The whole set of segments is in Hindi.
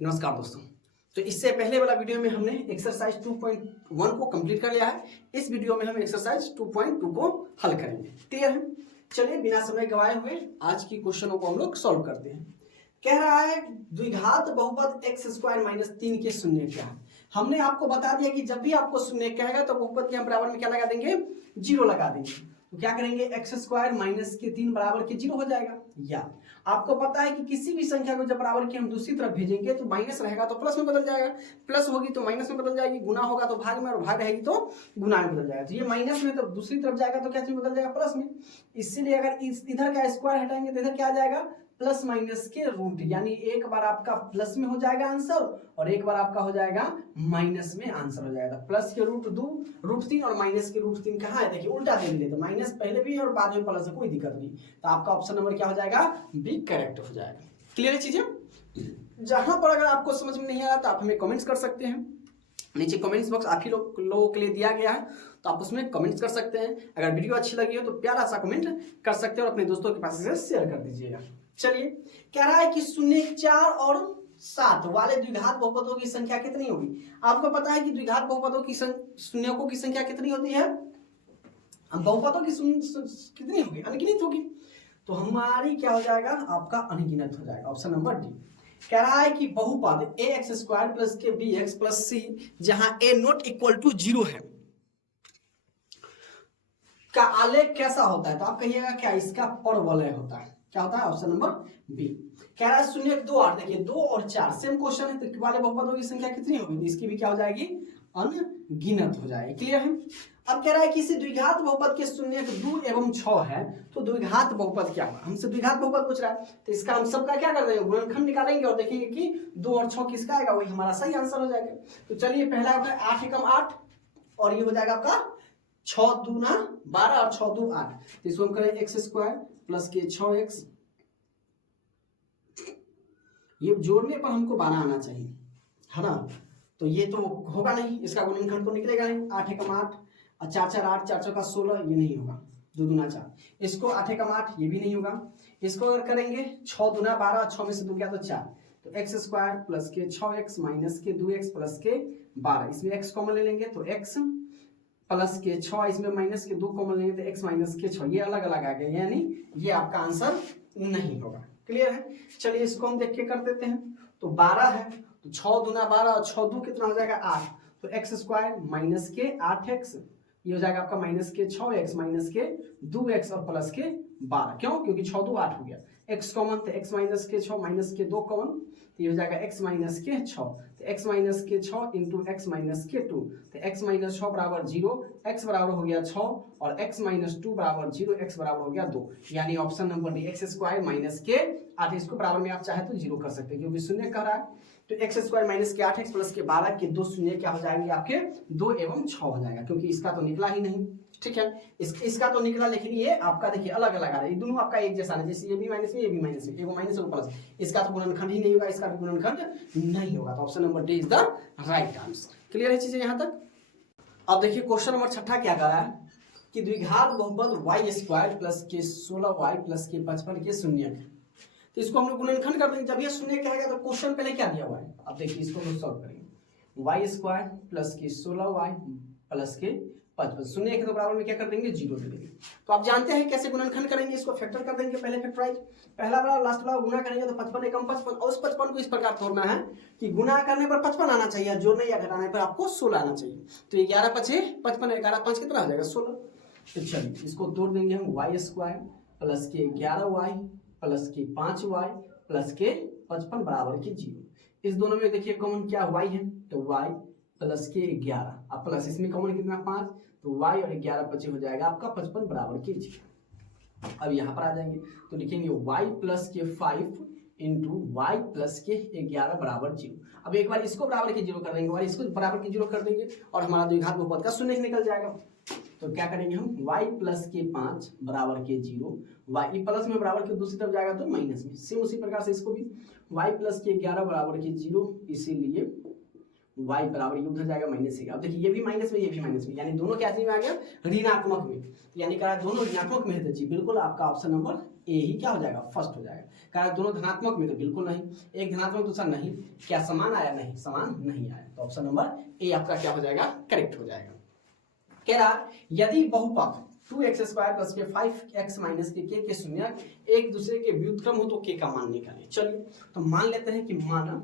नमस्कार दोस्तों। तो इससे पहले वाला वीडियो में हमने एक्सरसाइज 2.1 को कंप्लीट कर लिया है। इस वीडियो में हम एक्सरसाइज 2.2 को हल करेंगे। क्लियर है? चलिए बिना समय गवाए हुए आज की क्वेश्चनों को हम लोग सॉल्व करते हैं। कह रहा है द्विघात बहुपद एक्स स्क्वायर माइनस 3 के शून्य क्या है। हमने आपको बता दिया कि जब भी आपको शून्य कहेगा तो बहुपद के हम बराबर में क्या लगा देंगे, जीरो लगा देंगे। तो क्या करेंगे, एक्स स्क्वायर माइनस के 3 बराबर के जीरो हो जाएगा। या आपको पता है कि किसी भी संख्या को जब बराबर की हम दूसरी तरफ भेजेंगे तो माइनस रहेगा तो प्लस में बदल जाएगा, प्लस होगी तो माइनस में बदल जाएगी, गुना होगा तो भाग में और भाग रहेगी तो गुना में बदल जाएगा। तो ये माइनस में तो दूसरी तरफ जाएगा तो क्या चीज बदल जाएगा, प्लस में। इसीलिए अगर इधर का स्क्वायर हटाएंगे तो इधर क्या आ जाएगा, प्लस माइनस के रूट। यानी एक बार आपका प्लस में हो जाएगा आंसर और एक बार आपका हो जाएगा माइनस में आंसर हो जाएगा। प्लस के रूट 2 रूट 3 और माइनस के रूट 3 कहाँ है, देखिए उल्टा दे दिए, तो माइनस पहले भी है और बाद में प्लस है, कोई दिक्कत नहीं। तो आपका ऑप्शन नंबर क्या हो जाएगा, बी करेक्ट हो जाएगा। क्लियर है चीजें? जहां पर अगर आपको समझ में नहीं आ रहा तो आप हमें कमेंट्स कर सकते हैं। नीचे कमेंट्स बॉक्स आप ही लोगों के लिए दिया गया है, तो आप उसमें कमेंट्स कर सकते हैं। अगर वीडियो अच्छी लगी हो तो प्यारा सा कमेंट कर सकते हैं और अपने दोस्तों के पास इसे शेयर कर दीजिएगा। चलिए, कह रहा है कि 0, 4 और 7 वाले द्विघात बहुपदों की संख्या कितनी होगी। आपको पता है कि द्विघात बहुपदों की शून्यकों की संख्या कितनी होती है, बहुपदों की कितनी होगी, अनगिनत होगी। तो हमारी क्या हो जाएगा, आपका अनगिनत हो जाएगा, ऑप्शन नंबर डी। कह रहा है कि बहुपद ए एक्स स्क्वायर प्लस के बी एक्स प्लस सी जहां ए नॉट इक्वल टू 0 है का आलेख कैसा होता है। तो आप कहिएगा क्या, इसका परवलय होता है। क्या होता है, ऑप्शन नंबर बी। कह रहा है 0, 2, 8। देखिए 2 और 4 सेम क्वेश्चन है, तो वाले बहुपदों की संख्या कितनी होगी, इसकी भी क्या हो जाएगी, अनगिनत हो जाएगी। क्लियर है? अब कह रहा है किसी द्विघात बहुपद के शून्य 2 एवं 6 है तो द्विघात बहुपद क्या होगा। हमसे द्विघात बहुपद पूछ रहा है, तो इसका हम सबका क्या कर देंगे, गुणनखंड निकालेंगे और देखेंगे कि 2 और 6 किसका आएगा, वही हमारा सही आंसर हो जाएगा। तो चलिए पहला होता है 8 एकम 8 और ये हो जाएगा आपका 6 दूना 12 और 6 दू 8। तो इसको हम करें एक्स स्क्वायर प्लस के 6x, ये जोड़ने पर हमको 12 आना चाहिए, है ना। तो ये तो होगा नहीं, इसका गुणनखंड तो निकलेगा नहीं। 8 एकम 8 और 4 4 8, 4 4 16, ये नहीं होगा। 2 दूना 4, इसको 8 एकम 8, ये भी नहीं होगा। इसको अगर करेंगे 6 दूना 12, 6 में से 2 गया तो 4, तो एक्स स्क्वायर प्लस के 6x माइनस के 2x प्लस के 12, इसमें x कॉमन ले लेंगे तो x प्लस के 6, इसमें माइनस के 2 कॉमन लेंगे तो x माइनस के 6, ये अलग अलग आ गया, यानी ये आपका आंसर नहीं होगा। क्लियर है? चलिए इसको हम देख के कर देते हैं। तो 12 है तो 6 दूना 12 और 6 दू कितना हो जाएगा 8, तो एक्स स्क्वायर माइनस के 8x, ये हो जाएगा आपका माइनस के 6x माइनस के 2x और प्लस के 12। क्यों? क्योंकि 6 दू 8 हो गया, x कॉमन तो x माइनस के 6 माइनस के 2 कॉमन, तो ये हो जाएगा x माइनस के 6, तो x माइनस के 6 इंटू x माइनस के 2, तो x माइनस 6 बराबर 0, x बराबर हो गया 6 और x माइनस 2 बराबर 0, x बराबर हो गया 2। यानी option number D x square minus के 8। इसको बराबर में आप चाहे तो 0 कर सकते हैं क्योंकि शून्य कह रहा है। तो एक्स स्क्वायर माइनस के 8x प्लस के 12 के 2 शून्य क्या हो जाएंगे आपके 2 एवं 6 हो जाएगा, क्योंकि इसका तो निकला ही नहीं। ठीक है, इसका तो निकला, लेकिन ये आपका देखिए अलग अलग आ रहा है, ये दोनों आपका एक जैसा नहीं, जैसे ये भी माइनस में ये भी माइनस में, एगो माइनस और प्लस, इसका तो गुणनखंड ही नहीं होगा, इसका भी गुणनखंड नहीं होगा। तो option number D is the right answer. Clear है चीजें यहां तक? अब देखिए क्वेश्चन नंबर 6 क्या कह रहा है कि द्विघात बहुपद वाई स्क्वायर प्लस के 16y प्लस के 55 के शून्य, तो इसको हम लोग गुणनखंड कर देंगे। जब ये शून्य कहेगा तो क्वेश्चन पहले क्या दिया हुआ है, अब देखिए इसको हम सॉल्व करेंगे। वाई स्क्वायर प्लस के 16y प्लस के 55, शून्य के तो बराबर में क्या कर देंगे, 0 दे देंगे। तो आप जानते हैं कैसे गुणनखंड करेंगे, इसको फैक्टर कर देंगे, पहले फैक्टराइज, पहला वाला लास्ट वाला गुना करेंगे तो 55 एकम 55, और उस 55 को इस प्रकार तोड़ना है कि गुना करने पर 55 आना चाहिए, जोड़ने या घटाने पर आपको 16 आना चाहिए। तो 11 पचे 55, 11 5 कितना हो जाएगा 16। तो चलिए इसको तोड़ देंगे हम, वाई स्क्वायर प्लस के 11y प्लस के 5y प्लस के 55 बराबर के 0। इस दोनों में देखिए कॉमन क्या y है, तो y प्लस के 11, अब प्लस इसमें कॉमन कितना 5, तो y और 11 पचे हो जाएगा आपका 55 बराबर के 0। अब यहाँ पर आ जाएंगे तो लिखेंगे y प्लस के 5 इंटू वाई प्लस के 11 बराबर 0। अब एक बार इसको बराबर के 0 कर देंगे और इसको बराबर के 0 कर देंगे और हमारा द्विघात बहुपद का शून्य निकल जाएगा। तो क्या करेंगे हम, y प्लस के 5 बराबर के 0, y प्लस में बराबर के दूसरी तरफ जाएगा तो माइनस में, सेम उसी प्रकार से इसको भी y प्लस के 11 बराबर के 0, इसीलिए y बराबर ये उधर जाएगा माइनस एक। अब देखिए ये भी माइनस में ये भी माइनस में, यानी दोनों क्या में आ गया ऋणात्मक में, यानी कहा दोनों ऋणात्मक में है तो जी बिल्कुल आपका ऑप्शन नंबर ए ही क्या हो जाएगा फर्स्ट हो जाएगा। कहा दोनों धनात्मक में तो बिल्कुल नहीं, एक धनात्मक दूसरा नहीं, क्या समान आया नहीं, समान नहीं आया, तो ऑप्शन नंबर ए आपका क्या हो जाएगा करेक्ट हो जाएगा। कह रहा यदि बहुपद 2x² प्लस के 5x माइनस के शून्य एक दूसरे के व्युत्क्रम हो तो के का मान निकालें। चलिए तो मान लेते हैं कि माना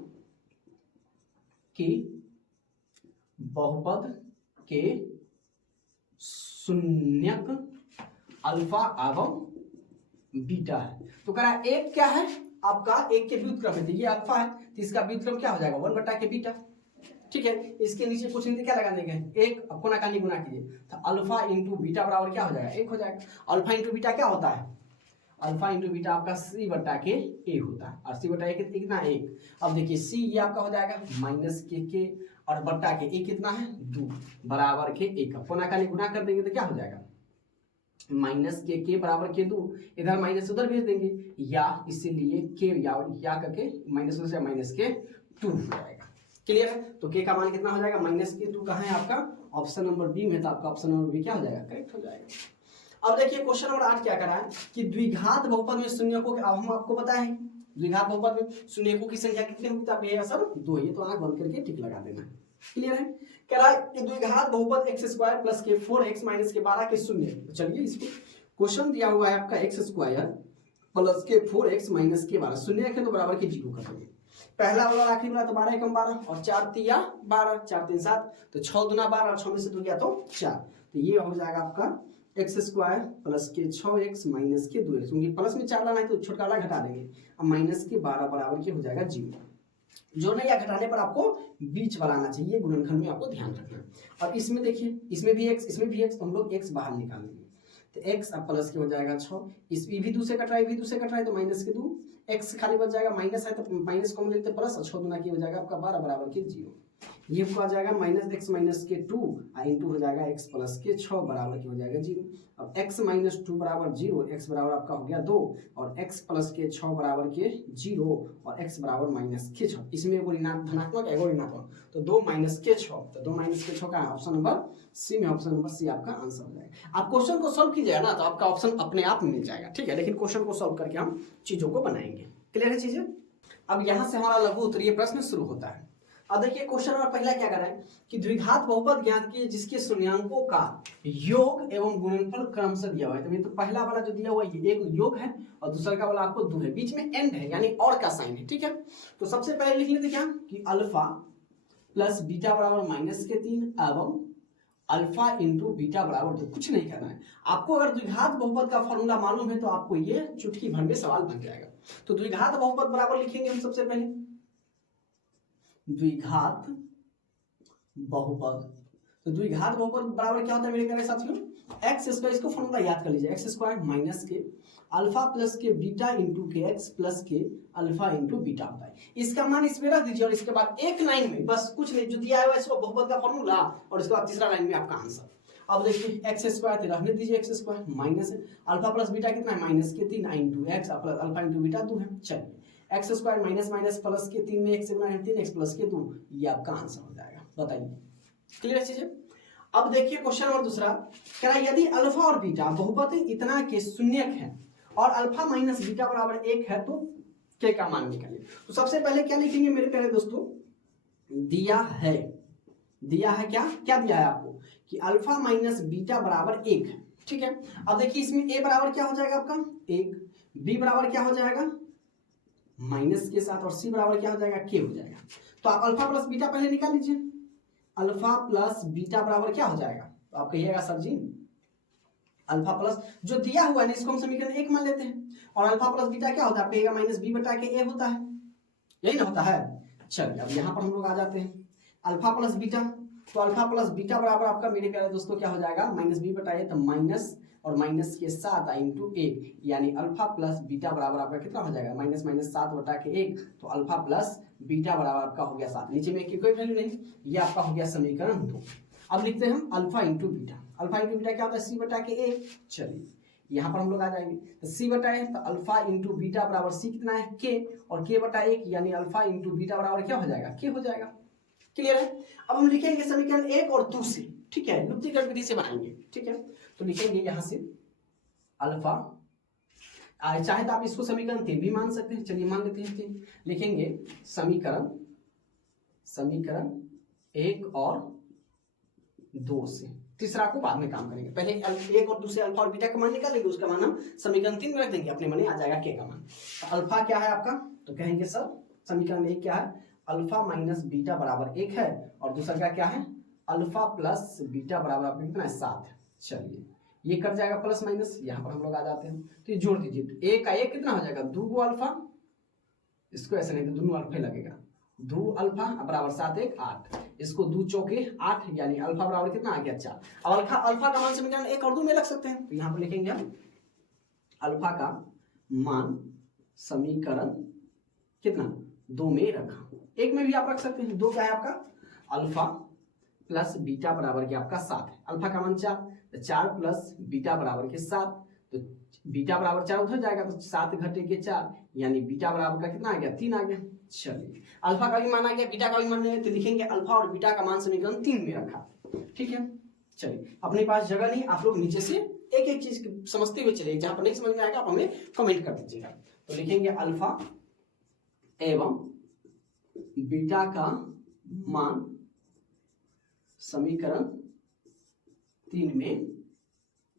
कि बहुपद के शून्यक अल्फा एवं बीटा है, तो कह रहा एक क्या है आपका एक के व्युत्क्रम है, तो ये अल्फा है तो इसका व्युत्क्रम क्या हो जाएगा 1 बटा के बीटा। ठीक है, इसके नीचे कुछ नहीं क्या लगाने गए एक, अब कोना कानी गुना कीजिए तो अल्फा इंटू बीटा बराबर क्या हो जाएगा एक हो जाएगा। अल्फा इंटू बीटा क्या होता है, अल्फा इंटू बीटा आपका सी बटा के ए होता है, और सी बटा ए कितना एक। अब देखिए सी ये आपका हो जाएगा माइनस के और बटा के ए कितना है 2 बराबर के एक, कोना कानी गुना कर देंगे तो क्या हो जाएगा माइनस के बराबर के 2, इधर माइनस उधर भेज देंगे या इसीलिए के या करके माइनस से माइनस के 2 हो जाएगा। क्लियर है, तो के का मान कितना हो जाएगा माइनस के 2 कहाँ है आपका ऑप्शन नंबर बी में, तो आपका ऑप्शन नंबर बी क्या हो जाएगा करेक्ट हो जाएगा। अब देखिए क्वेश्चन नंबर 8 क्या करा है कि द्विघात बहुपद में शून्यकों, अब हम आपको पता है द्विघात बहुपद में शून्यकों की संख्या कितनी होगी, तो ये सब 2 है, तो आंख बंद करके टिक लगा देना है। क्लियर है, कह रहा है कि द्विघात बहुपद x² प्लस के 4x माइनस के 12 के शून्य। तो चलिए इसको क्वेश्चन दिया हुआ है आपका x² प्लस के 4x माइनस के 12 शून्य है तो बराबर के 0 कर देंगे। पहला वाला आखिरी वाला तो 12 एकम 12 और 4 तिया 12 4 3 7, तो 6 दूना 12 और 6 में से 2 गया तो 4, तो ये हो जाएगा आपका x² प्लस के 6x माइनस के 2x, क्योंकि प्लस में 4 लाना है तो छोटा वाला घटा देंगे, अब माइनस के 12 बराबर के हो जाएगा 0। जोड़ने या घटाने पर आपको बीच वाला आना चाहिए, गुणनखंड में आपको ध्यान रखना है। और इसमें देखिए इसमें भी x इसमें भी x, तो हम लोग x बाहर निकाल लेंगे तो x अब प्लस के हो जाएगा 6, इस भी 2 से कट रहा है भी 2 से कट रहा है तो माइनस के 2, x खाली बच जाएगा माइनस है तो माइनस कॉमन लेते प्लस और 6 गुना की हो जाएगा आपका 12 बराबर के 0। ये आ जाएगा माइनस x माइनस के 2 इंटू हो जाएगा x प्लस के 6 बराबर के हो जाएगा 0। अब x माइनस 2 बराबर 0, x बराबर आपका हो गया 2 और x प्लस के 6 बराबर के 0 और x बराबर माइनस के 6, इसमें एगो धनात्मक एगो ऋणात्मक, तो 2 माइनस के 6, तो 2 माइनस के 6 का ऑप्शन नंबर सी में, ऑप्शन नंबर सी आपका आंसर हो जाएगा। आप क्वेश्चन को सॉल्व कीजिएगा ना तो आपका ऑप्शन अपने आप मिल जाएगा। ठीक है, लेकिन क्वेश्चन को सॉल्व करके हम चीजों को बनाएंगे। क्लियर है चीजें। अब यहाँ से हमारा लघु उत्तरीय प्रश्न शुरू होता है। अब देखिए क्वेश्चन नंबर पहला क्या कर रहा है कि द्विघात बहुपद ज्ञात कीजिए जिसके शून्यांकों का योग एवं गुणनफल क्रमशः दिया हुआ है। तो ये तो पहला वाला जो दिया हुआ है ये एक योग है और दूसरा का वाला आपको 2 है, बीच में एंड है यानी और का साइन है। ठीक है, तो सबसे पहले लिख लेते क्या कि अल्फा प्लस बीटा बराबर माइनस के 3 एवं अल्फा इंटू बीटा बराबर 2। कुछ नहीं करना है आपको, अगर द्विघात बहुपद का फॉर्मूला मालूम है तो आपको ये चुटकी भर में सवाल बन जाएगा। तो द्विघात बहुपद बराबर लिखेंगे हम सबसे पहले द्विघात बहुपद। तो द्विघात बहुपद बराबर क्या होता है मेरे प्यारे साथियों x², इसको फॉर्मूला याद कर लीजिए x² माइनस के अल्फा प्लस के बीटा इंटू के x प्लस के अल्फा इंटू बीटा होता है। इसका मान इसमें रख दीजिए और इसके बाद एक लाइन में बस कुछ नहीं जो दिया है इसको बहुपद का फॉर्मूला और इसके बाद तीसरा लाइन में आपका आंसर। अब देखिए x² रखने दीजिए x² minus alpha plus beta कितना है माइनस के 3 into x plus alpha into beta 2 है। चलिए x² माइनस माइनस प्लस के 3 में x से गुना है 3x प्लस के 2, ये आपका आंसर हो जाएगा। बताइए क्लियर चीजें। अब देखिए क्वेश्चन नंबर दूसरा कह रहा है यदि अल्फा और बीटा बहुपद इतना के शून्यक है और अल्फा माइनस बीटा बराबर 1 है तो के का मान निकालिए। तो सबसे पहले क्या लिखेंगे मेरे प्यारे दोस्तों, दिया है क्या क्या दिया है आपको कि अल्फा माइनस बीटा बराबर 1 है। ठीक है, अब देखिए इसमें a बराबर क्या हो जाएगा आपका 1, b बराबर क्या हो जाएगा माइनस के साथ और c बराबर क्या हो जाएगा k हो जाएगा। तो आप अल्फा प्लस बीटा पहले निकाल लीजिए, अल्फा प्लस बीटा बराबर क्या हो जाएगा, तो आप कहिएगा सर जी अल्फा प्लस जो दिया हुआ है ना इसको हम समीकरण 1 मान लेते हैं और अल्फा प्लस बीटा क्या होता है आप कहिएगा माइनस b बटा के a होता है, यही ना होता है। चलिए अब यहाँ पर हम लोग आ जाते हैं अल्फा प्लस बीटा, तो अल्फा प्लस बीटा बराबर आपका मेरे प्यारे दोस्तों क्या हो जाएगा माइनस b बटा a, तो माइनस और माइनस के 7 इंटू 1 यानी अल्फा प्लस बीटा बराबर आपका कितना हो जाएगा माइनस माइनस 7 बटा के 1, तो अल्फा प्लस बीटा बराबर आपका हो गया 7, नीचे में की कोई वैल्यू नहीं, ये आपका हो गया समीकरण 2। अब लिखते हैं हम alpha into beta, alpha into beta क्या होता है c बटा के 1। चलिए यहाँ पर हम लोग आ जाएंगे तो c बटा है तो अल्फा इंटू बीटा बराबर c कितना है k और k बटा 1 यानी अल्फा इंटू बीटा बराबर क्या हो जाएगा k हो जाएगा। क्लियर है। अब हम लिखेंगे समीकरण 1 और 2 से, ठीक है, लुप्तीकरण विधि से बनाएंगे, ठीक है। तो लिखेंगे यहां से अल्फा, चाहे तो आप इसको समीकरण 3 भी मान सकते हैं, चलिए मान लेते हैं 3। लिखेंगे समीकरण 1 और 2 से, तीसरा को बाद में काम करेंगे, पहले 1 और 2 से अल्फा और बीटा का मान निकालेंगे, उसका मान हम समीकरण 3 में रख देंगे, अपने मन आ जाएगा के का मान। तो अल्फा क्या है आपका, तो कहेंगे सर समीकरण 1 क्या है, अल्फा माइनस बीटा बराबर 1 है, और दूसरा का क्या है, अल्फा प्लस बीटा बराबर आपका कितना है 7 है। चलिए ये कट जाएगा प्लस माइनस, यहाँ पर हम लोग आ जाते हैं, तो ये जोड़ दीजिए, तो 1 का 1 कितना हो जाएगा 2 अल्फा, इसको ऐसे नहीं तो दोनों अल्फा लगेगा, 2 अल्फा बराबर 7 1 8, इसको 2 चौके 8, यानी अल्फा बराबर कितना आ गया 4। अब अल्फा का मान समीकरण 1 और 2 में लग सकते हैं, तो यहाँ पर लिखेंगे हम अल्फा का मान समीकरण कितना 2 में रखा, 1 में भी आप रख सकते हैं। 2 क्या है आपका, अल्फा प्लस बीटा बराबर के आपका 7 है, अल्फा का मान 4, तो 4 प्लस बीटा बराबर के 7, तो बीटा बराबर 4 उधर जाएगा, तो 7 घटे के 4, यानी बीटा बराबर का कितना आ गया 3 आ गया। चलिए अल्फा का भी मान आ गया, बीटा का भी मान है, तो लिखेंगे अल्फा और बीटा का मान समीकरण 3 में रखा, ठीक है। चलिए अपने पास जगह नहीं, आप लोग नीचे से एक एक चीज समझते हुए चलिए, जहां पर नहीं समझ में आएगा आप हमें कमेंट कर दीजिएगा। तो लिखेंगे अल्फा एवं बीटा का मान समीकरण 3 में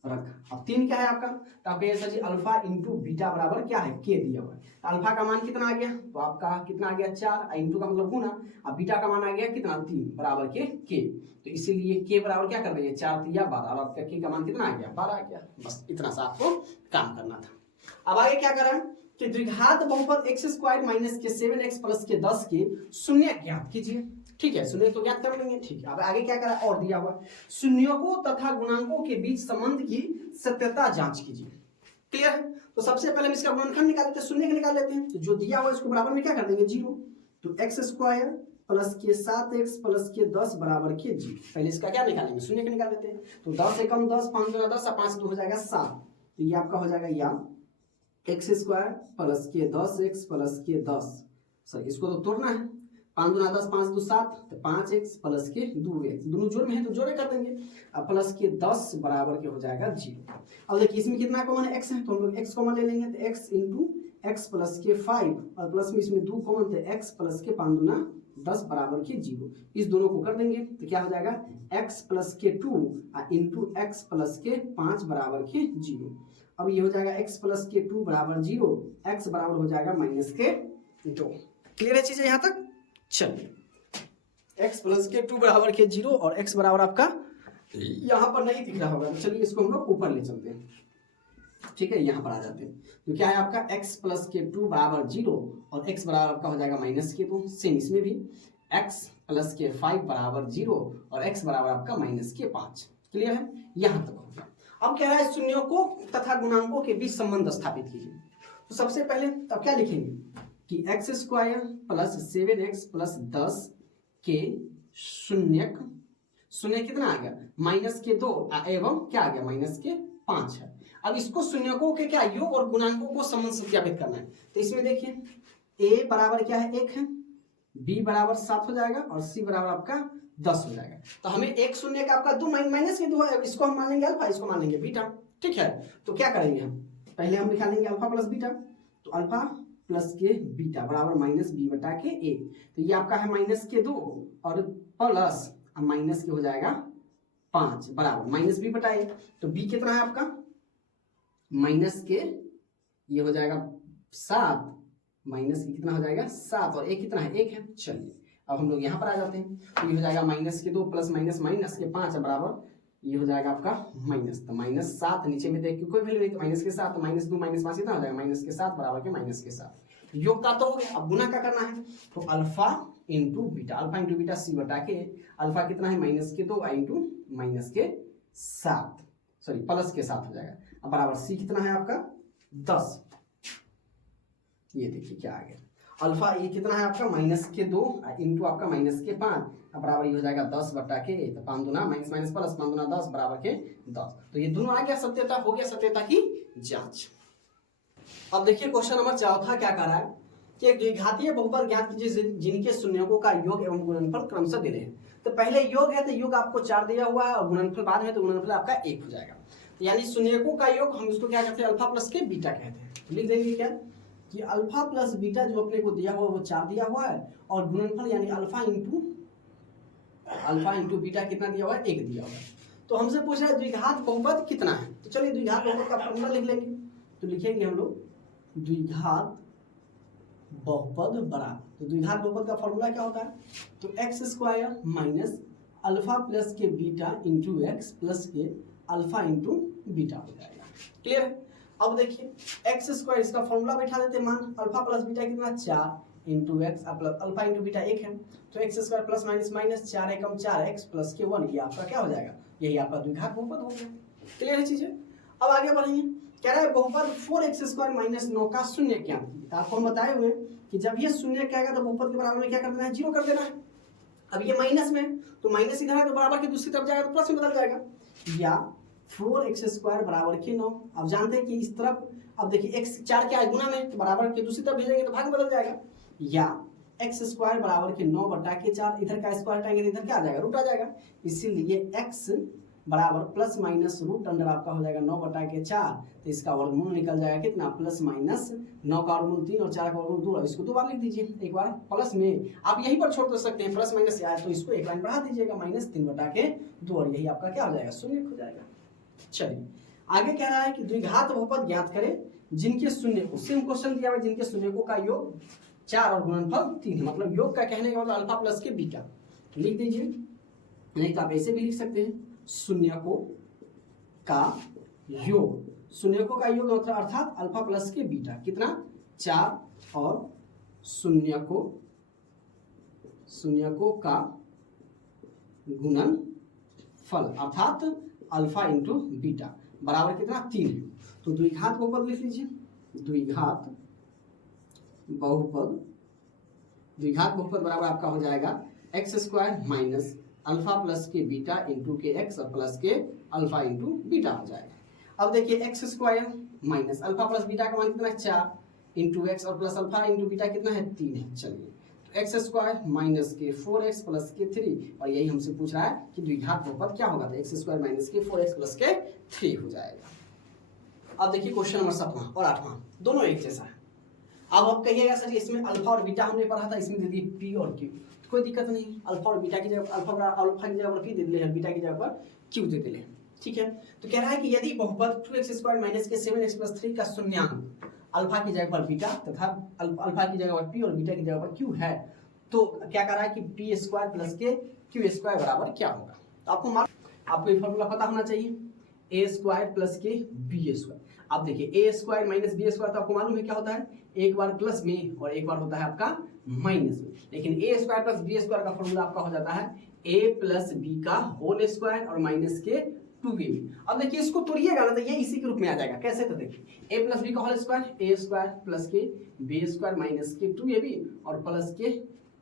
रख। अब 3 क्या है आपका, तो आपका ये सर जी अल्फा इंटू बीटा बराबर क्या है के दिया हुआ है, तो अल्फा का मान कितना आ गया, तो आपका कितना आ गया 4, इंटू का मतलब गुना, अब बीटा का मान आ गया कितना 3 बराबर के, तो इसीलिए के बराबर क्या कर देंगे 4 3 12, और आपका के का मान कितना आ गया 12 आ गया। बस इतना सा आपको काम करना था। अब आगे क्या करें कि द्विघात बहुपद x स्क्वायर माइनस के 7x प्लस के 10 के शून्य ज्ञात कीजिए, ठीक है, शून्य तो ज्ञात कर लेंगे, ठीक है। अब आगे क्या करा और दिया हुआ शून्यों तथा गुणांकों के बीच संबंध की सत्यता जांच कीजिए, क्लियर है। तो सबसे पहले हम इसका गुणनखंड निकाल लेते हैं, शून्य का निकाल लेते हैं, तो जो दिया हुआ इसको बराबर में क्या कर देंगे 0, तो x स्क्वायर प्लस के 7x प्लस के 10 बराबर के 0, पहले इसका क्या निकालेंगे शून्य का निकाल लेते हैं, तो 10 से कम 10, 5 गुना 10 और 5 तो हो जाएगा 7, तो ये आपका हो जाएगा या x स्क्वायर प्लस के 10x प्लस के 10, सर इसको तो तोड़ना है, 5 गुना 10 5 2 7, तो 5x प्लस के 2x, दोनों जोड़ में है तो जोड़े कर देंगे, अब प्लस के 10 बराबर के हो जाएगा 0। अब देखिए इसमें कितना कॉमन है x है, तो हम लोग x कॉमन ले लेंगे, तो x इंटू एक्स प्लस के 5, और प्लस में इसमें 2 कॉमन, तो x प्लस के 5 गुना 10 बराबर के 0, इस दोनों को कर देंगे तो क्या हो जाएगा x प्लस के 2 इंटू एक्स प्लस के 5 बराबर के 0। अब ये हो जाएगा x प्लस के 2 बराबर 0, x बराबर हो जाएगा माइनस के 2। क्लियर है चीजें यहाँ तक। चलिए x प्लस के 2 बराबर के 0 और x बराबर आपका यहाँ पर नहीं दिख रहा होगा, तो चलिए इसको हम लोग ऊपर ले चलते हैं, ठीक है, यहाँ पर आ जाते हैं। तो क्या है आपका x प्लस के 2 बराबर 0 और x बराबर आपका हो जाएगा माइनस के 2, सेम इसमें भी x प्लस के 5 बराबर 0 और x बराबर आपका माइनस के 5। क्लियर है, यहाँ तक हो गया। अब क्या है शून्यों को तथा गुणांकों के बीच संबंध स्थापित कीजिए। तो सबसे पहले तब क्या लिखेंगे कि x square plus 7x plus 10 के शून्य कितना आ गया माइनस के 2 एवं क्या आ गया माइनस के 5 है। अब इसको शून्यकों के क्या योग और गुणांकों को संबंध सत्यापित करना है, तो इसमें देखिए a बराबर क्या है 1 है, b बराबर 7 हो जाएगा और c बराबर आपका 10 हो जाएगा। तो हमें एक शून्य का आपका 2 माइनस के 2 है, इसको हम मान लेंगे अल्फा, इसको मान लेंगे बीटा, ठीक है। तो क्या करेंगे हम पहले हम लिखा लेंगे अल्फा प्लस बीटा, तो अल्फा प्लस के बीटा बराबर माइनस बी बटा के ए, तो ये आपका है माइनस के 2 और प्लस माइनस के हो जाएगा 5 बराबर माइनस बी बटा ए, तो बी कितना है आपका माइनस के ये हो जाएगा 7 माइनस के कितना हो जाएगा 7 और ए कितना है 1 है। चलिए अब हम लोग यहाँ पर आ जाते हैं, तो ये हो जाएगा माइनस के 2 प्लस माइनस माइनस के 5 बराबर ये हो जाएगा आपका माइनस, तो माइनस 7 नीचे में देख कोई वैल्यू नहीं, तो माइनस के 7 माइनस 2 माइनस 5 कितना हो जाएगा माइनस के 7 बराबर के माइनस के 7। योग का तो हो गया, अब गुना क्या करना है, तो alpha into beta, alpha into beta c बटा के अल्फा कितना है माइनस के 2 इंटू माइनस के 7 सॉरी प्लस के 7 हो जाएगा, अब बराबर सी कितना है आपका 10। ये देखिए क्या आ गया अल्फा ये कितना है आपका माइनस के 2 इंटू आपका माइनस के 5 बराबर ये हो जाएगा 10 बटा के, तो 5 दूना माइनस माइनस प्लस 5 दूना 10 बराबर के 10। तो ये दोनों आ गया सत्यता, हो गया सत्यता की जांच। अब देखिए क्वेश्चन नंबर चौथा क्या कर रहा है कि एक द्विघातीय बहुपद ज्ञात कीजिए जिनके शून्यकों का योग एवं गुणनफल क्रमशः दे रहे हैं। तो पहले योग है तो योग आपको 4 दिया हुआ है और गुणनफल बाद में तो गुणनफल आपका 1 हो जाएगा। यानी शून्यकों का योग हम इसको क्या कहते हैं, अल्फा प्लस के बीटा कहते हैं। लिख देंगे क्या कि अल्फा प्लस बीटा जो अपने को दिया हुआ वो 4 दिया हुआ है और गुणनफल यानी अल्फा इंटू बीटा कितना दिया हुआ है, 1 दिया हुआ है। तो हमसे पूछ रहा है द्विघात बहुपद कितना है, तो चलिए द्विघात बहुपद का फॉर्मूला लिख लेंगे। तो लिखेंगे हम लोग द्विघात बहुपद बराबर, तो द्विघात बहुपद का फॉर्मूला क्या होता है, तो x square minus alpha plus के बीटा इंटू एक्स प्लस के अल्फा इंटू बीटा हो जाएगा। क्लियर है। अब देखिए एक्स स्क्वायर इसका फॉर्मूला बैठा देते हैं, मान अल्फा प्लस बीटा कितना 4 into x plus alpha into beta 1 है, तो x square plus minus minus 4 एकम 4 एक्स प्लस के 1, ये आपका क्या हो जाएगा, यही आपका द्विघात बहुपद हो गया। क्लियर है चीजें। अब आगे बढ़ेंगे, कह रहा है बहुपद 4x स्क्वायर माइनस 9 का शून्य क्या, तो आपको हम बताए हुए कि जब ये शून्य कहेगा तो बहुपद के बराबर में क्या कर देना है, 0 कर देना है। अब ये माइनस में, तो माइनस इधर है तो बराबर की दूसरी तरफ जाएगा तो प्लस में बदल जाएगा, या 4x स्क्वायर बराबर के 9। अब जानते हैं कि इस तरफ, अब देखिए x 4 क्या है गुना में, तो बराबर की दूसरी तरफ भेजेंगे तो भाग में बदल जाएगा, या x स्क्वायर बराबर के 9 बटा के 4, इधर का स्क्वायर हटाएंगे तो इधर क्या आ जाएगा, रूट आ जाएगा। इसीलिए x बराबर प्लस माइनस रूट अंडर आपका हो जाएगा 9 बटा के 4, तो इसका वर्गमूल निकल जाएगा कितना, प्लस माइनस 9 का वर्गमूल 3 और 4 का वर्गमूल 2, इसको 2 बार लिख दीजिए, एक बार प्लस में आप यहीं पर छोड़ सकते हैं, प्लस माइनस आया तो इसको एक लाइन बढ़ा दीजिएगा, माइनस 3 बटा के 2, और यही आपका क्या हो जाएगा, शून्य हो जाएगा। चलिए आगे कह रहा है कि द्विघात बहुपद ज्ञात करें जिनके शून्य को, सेम क्वेश्चन दिया हुआ है, जिनके शून्यकों का योग 4 और गुणनफल 3 है, मतलब योग का कहने का मतलब अल्फा प्लस के बीटा, लिख दीजिए, नहीं तो आप ऐसे भी लिख सकते हैं शून्यकों का योग, शून्यकों का योग मतलब अर्थात अल्फा प्लस के बीटा कितना 4 और शून्यकों का गुणनफल अर्थात अल्फा इंटू बीटा बराबर कितना 3 है। तो द्विघात बहुपद लिख लीजिए, द्विघात बहुपद बराबर आपका हो जाएगा x square minus alpha plus के बीटा इंटू के एक्स और प्लस के अल्फा इंटू बीटा हो जाएगा। अब देखिए x square minus alpha plus beta का मान कितना है 4 इंटू एक्स और प्लस अल्फा इंटू बीटा कितना है 3 है। चलिए तो एक्स स्क्वायर माइनस के 4x प्लस के 3, और यही हमसे पूछ रहा है कि द्विघात बहुपद क्या होगा, तो एक्स स्क्वायर माइनस के 4x प्लस के 3 हो जाएगा। अब देखिए क्वेश्चन नंबर 7वां और 8वां दोनों एक जैसा है। अब आप कहिएगा सर इसमें अल्फा और बीटा हमने पढ़ा था, इसमें दे दी पी और क्यू, कोई दिक्कत नहीं, अल्फा और बीटा की जगह अल्फा की जगह पर पी दे दिले हैं, बीटा की जगह पर क्यू दे दिले हैं, ठीक है। तो कह रहा है कि यदि बहुपद 2x स्क्वायर माइनस के 7x प्लस 3 का शून्यांक अल्फा की जगह पर बीटा तथा अल्फा की जगह पर पी और बीटा की जगह पर क्यू है, तो क्या कर रहा है कि पी स्क्वायर प्लस के क्यू स्क्वायर बराबर क्या होगा। तो आपको ये फॉर्मूला पता होना चाहिए, ए स्क्वायर प्लस के बी स्क्वायर। अब देखिए ए स्क्वायर माइनस बी स्क्वायर तो आपको मालूम है क्या होता है, एक बार प्लस में और एक बार होता है आपका माइनस में, लेकिन ए स्क्वायर प्लस बी स्क्वायर का फॉर्मूला आपका हो जाता है ए प्लस बी का होल स्क्वायर और माइनस के 2b। अब देखिए इसको तोड़िएगा ना तो ये इसी के रूप में आ जाएगा, कैसे, तो देखिए ए प्लस बी का होल स्क्वायर, ए स्क्वायर प्लस के बी स्क्वायर माइनस के 2ab और प्लस के,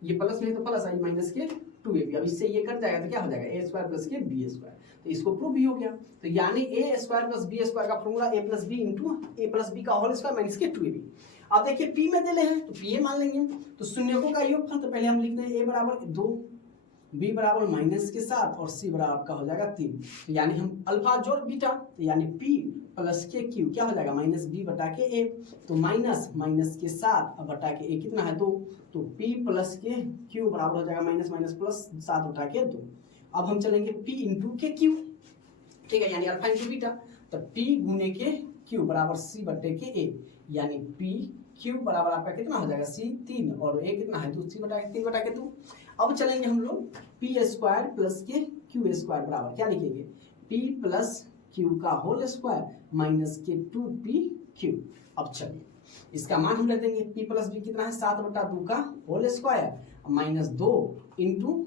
ये प्लस में है तो प्लस आई माइनस के 2ab। अब इससे ये कट जाएगा तो क्या हो जाएगा ए स्क्वायर प्लस के बी स्क्वायर, तो इसको प्रूव भी हो गया। तो यानी ए स्क्वायर प्लस बी स्क्वायर का फॉर्मूला ए प्लस बी इंटू ए प्लस बी का होल स्क्वायर माइनस के 2ab। अब देखिए पी में दे हैं तो पी ए मान लेंगे, तो शून्यकों का योगफल तो पहले हम लिखते हैं ए बराबर 2, बी बराबर माइनस के 7 और सी बराबर आपका हो जाएगा 3। तो यानी हम अल्फा जोड़ बीटा, तो यानी पी प्लस के क्यू क्या हो जाएगा माइनस बी बटा के ए, तो माइनस के 7 अब बटा के ए कितना है 2, तो पी प्लस के क्यू बराबर हो जाएगा माइनस माइनस प्लस 7 बटा के 2। अब हम चलेंगे पी इंटू के क्यू, ठीक है, यानी अल्फा इंटू बीटा, तो पी गुने के क्यू बराबर सी बटे के ए, यानी पी क्यू बराबर आपका कितना हो जाएगा सी 3 और ए कितना है 2, सी बटा के 3 बटा के 2। अब चलेंगे हम लोग पी स्क्वायर प्लस के क्यू स्क्वायर बराबर क्या लिखेंगे, पी प्लस क्यू का होल स्क्वायर माइनस के 2p क्यू। अब चलिए इसका मान हम रख देंगे, पी प्लस बी कितना है 7 बटा 2 का होल स्क्वायर माइनस 2 इंटू,